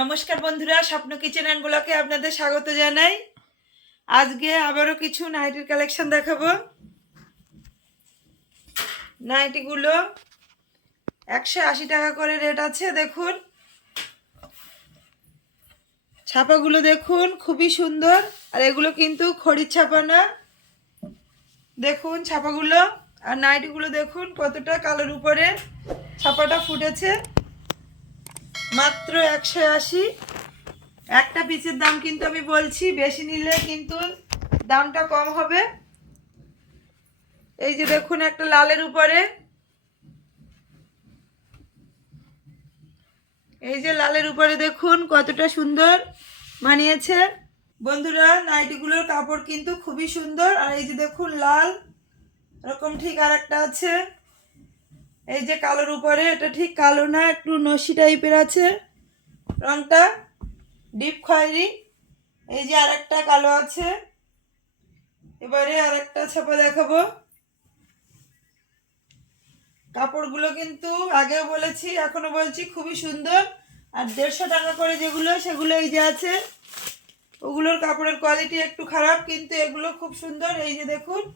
নমস্কার বন্ধুরা, স্বপ্ন কিচেন অ্যান্ড ব্লকে আপনাদের স্বাগত জানাই। আজকে আবারও কিছু নাইটির কালেকশন দেখাবো। নাইটিগুলো একশো আশি টাকা করে রেট আছে, দেখুন। ছাপাগুলো দেখুন, খুবই সুন্দর। আর এগুলো কিন্তু খড়ির ছাপা না। দেখুন ছাপাগুলো। আর নাইটিগুলো দেখুন কতটা কালোর উপরে ছাপাটা ফুটেছে। মাত্র একশো আশি। একটা পিসের দাম কিন্তু আমি বলছি, বেশি নিলে কিন্তু দামটা কম হবে। এই যে দেখুন একটা লালের উপরে। এই যে লালের উপরে দেখুন কতটা সুন্দর মানিয়েছে। বন্ধুরা, নাইটিগুলোর কাপড় কিন্তু খুবই সুন্দর। আর এই যে দেখুন লাল, এরকম ঠিক আর একটা আছে। এই যে কালোর উপরে, এটা ঠিক কালো না, একটু নসি টাইপের আছে। রংটা ডিপ খয়েরি। এই যে আরেকটা কালো আছে। এবারে আরেকটা ছাপা দেখাবো। কাপড়গুলো কিন্তু আগেও বলেছি, এখনও বলছি, খুবই সুন্দর। আর দেড়শো টাকা করে যেগুলো, সেগুলো এই যে আছে। ওগুলোর কাপড়ের কোয়ালিটি একটু খারাপ, কিন্তু এগুলো খুব সুন্দর। এই যে দেখুন।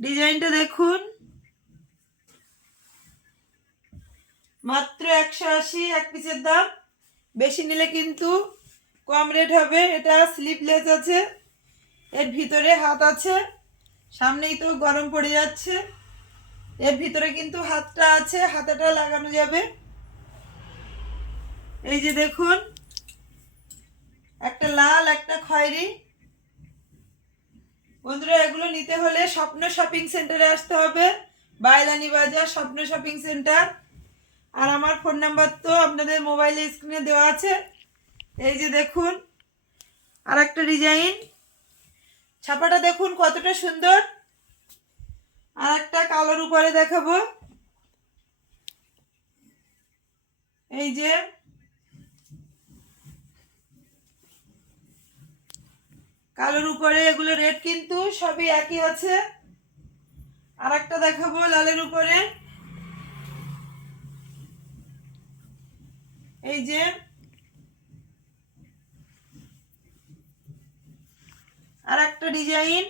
ডিজাইনটা দেখুন। মাত্র একশো আশি, এক পিসের দাম। বেশি নিলে কিন্তু কম রেট হবে। এটা স্লিপলেস আছে। এর ভিতরে হাত আছে। সামনেই তো গরম পড়ে যাচ্ছে। এর ভিতরে কিন্তু হাতটা আছে। হাতাটা লাগানো যাবে। এই যে দেখুন, একটা লাল, একটা খয়েরি। বন্ধুরা, এগুলো নিতে হলে স্বপ্ন শপিং সেন্টারে আসতে হবে। বাইলানি বাজার স্বপ্ন শপিং সেন্টার আর আমার ফোন নাম্বার তো আপনাদের মোবাইলে স্ক্রিনে দেওয়া আছে। এই যে দেখুন আর একটা ডিজাইন। ছাপাটা দেখুন কতটা সুন্দর। আর একটা কালোর উপরে দেখাবো। এই যে, কালোর উপরে এগুলো রেট কিন্তু সবই একই আছে। আর একটা দেখাবো লালের উপরে। এই যে আর একটা ডিজাইন,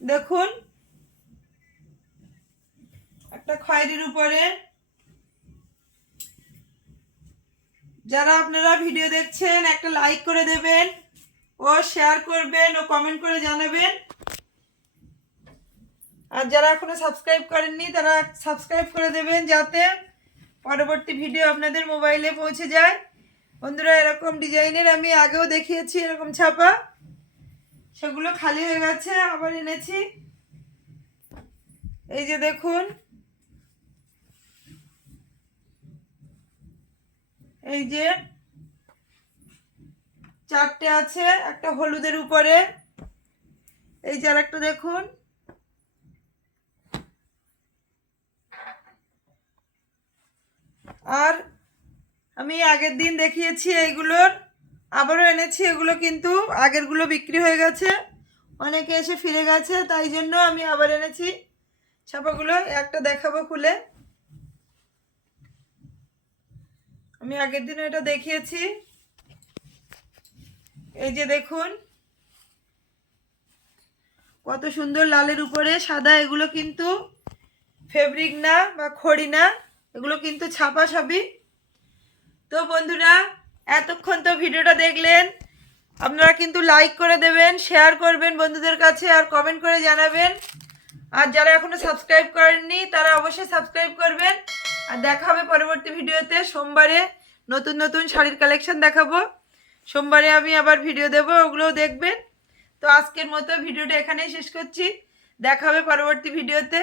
দেখুন। একটা খয়েরির উপরে। যারা আপনারা ভিডিও দেখছেন, একটা লাইক করে দেবেন, ও শেয়ার করবেন, ও কমেন্ট করে জানাবেন। আর যারা এখনও সাবস্ক্রাইব করেননি, তারা সাবস্ক্রাইব করে দেবেন যাতে পরবর্তী ভিডিও আপনাদের মোবাইলে পৌঁছে যায়। বন্ধুরা, এরকম ডিজাইনের আমি আগেও দেখিয়েছি, এরকম ছাপা। সেগুলো খালি হয়ে গেছে, আবার এনেছি। এই যে দেখুন। এই যে চারটে আছে, একটা হলুদের উপরে। এই যে আর একটা দেখুন। আর আমি আগের দিন দেখিয়েছি এইগুলোর, আবারও এনেছি, এগুলো কিন্তু আগেরগুলো বিক্রি হয়ে গেছে। অনেকে এসে ফিরে গেছে, তাই জন্য আমি আবার এনেছি ছাপাগুলো, একটা দেখাবো খুলে। আমি আগের দিন এটা দেখিয়েছি। এই যে দেখুন, কত সুন্দর লালের উপরে সাদা এগুলো কিন্তু ফেব্রিক না বা খড়ি না। এগুলো কিন্তু ছাপা সবই তো বন্ধুরা, এতক্ষণ তো ভিডিওটা দেখলেন। আপনারা কিন্তু লাইক করে দেবেন শেয়ার করবেন বন্ধুদের কাছে আর কমেন্ট করে জানাবেন। আর যারা এখনও সাবস্ক্রাইব করেননি, তারা অবশ্যই সাবস্ক্রাইব করবেন। আর দেখা হবে পরবর্তী ভিডিওতে। সোমবারে নতুন নতুন শাড়ির কালেকশন দেখাবো। সোমবারে আমি আবার ভিডিও দেব, ওগুলোও দেখবেন। তো আজকের মতো ভিডিওটা এখানেই শেষ করছি। দেখা হবে পরবর্তী ভিডিওতে।